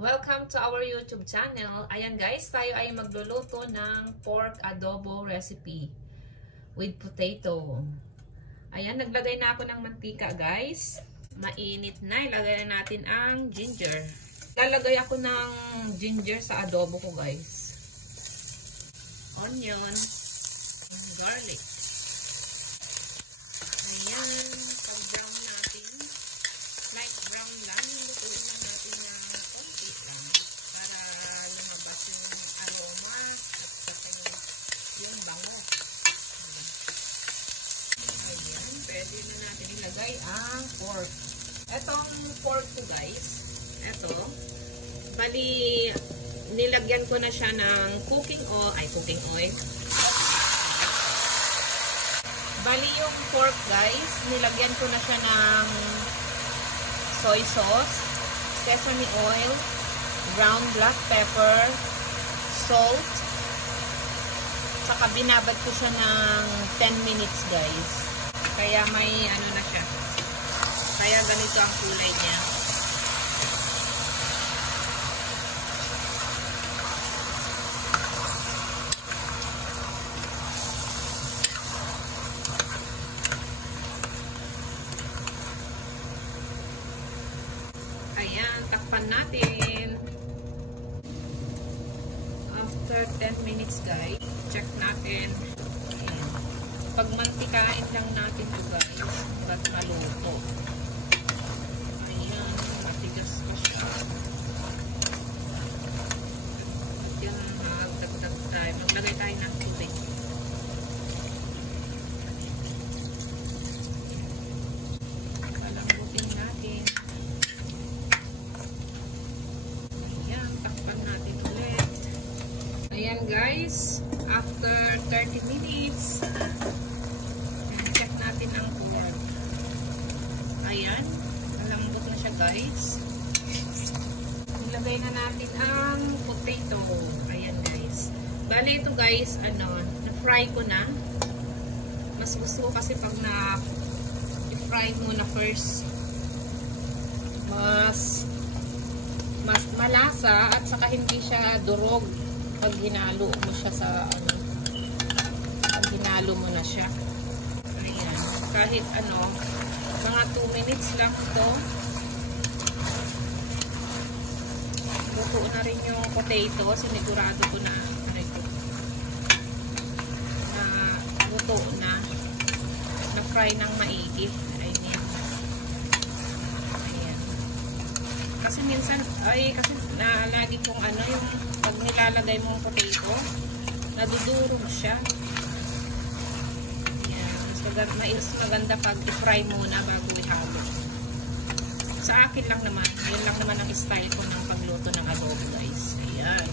Welcome to our YouTube channel. Ayan guys, tayo ay magluluto ng pork adobo recipe with potato. Ayan, naglagay na ako ng mantika guys. Mainit na. Ilagay na natin ang ginger. Lalagay ako ng ginger sa adobo ko guys. Onion, garlic. Ayan, pag-brown natin. Light brown lang. Lutuin lang natin ng konti lang para lumabas yung aroma at yung bango. Ayan, pwede na natin ilagay ang pork. Etong pork ko guys, eto, bali, nilagyan ko na siya ng cooking oil. Bali yung pork guys, nilagyan ko na siya ng soy sauce, sesame oil, ground black pepper, salt, saka binabad ko siya ng 10 minutes guys. Kaya may ano na siya. Kaya ganito ang kulay niya. Ayan, takpan natin. After 10 minutes guys, check natin. Ayan. Pagmantikain lang natin ito guys, ba't maluto. Ayan, matigas pa siya. Ayan, magdagdag tayo. Maglagay tayo ng tubig. Palambutin natin. Ayan guys, after 30 minutes, check natin ang pork. Ayan, malambot na siya guys. Ilagay na natin ang potato. Ayan guys. Bali ito guys, na-fry ko na. Mas gusto ko kasi pag na-fry mo na first, mas malasa at saka hindi siya durog pag hinalo mo siya sa pag hinalo mo na siya. Ayan, kahit mga 2 minutes lang ito, luto na rin yung potato. Sinigurado ko na luto na fry ng maigi. Ayan. Ayan. Kasi minsan kasi lagi kong yung pag nilalagay mong potato, nadudurog siya. Ayan. Mas maganda pag i-fry muna bago ihalo. Sa akin lang naman, yun lang naman ang style ko ng pagluto ng adobo guys. Ayan.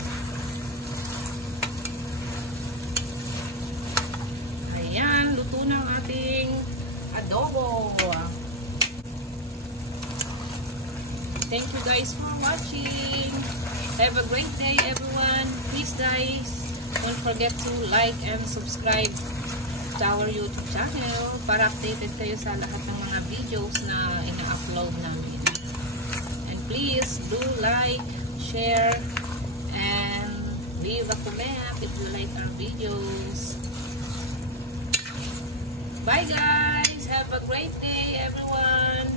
Ayan, luto na ang ating adobo. Thank you guys for watching. Have a great day everyone. Please guys, don't forget to like and subscribe to our YouTube channel para updated kayo sa lahat ng mga videos na ina-upload namin. And please do like, share, and leave a comment if you like our videos. Bye guys. Have a great day everyone.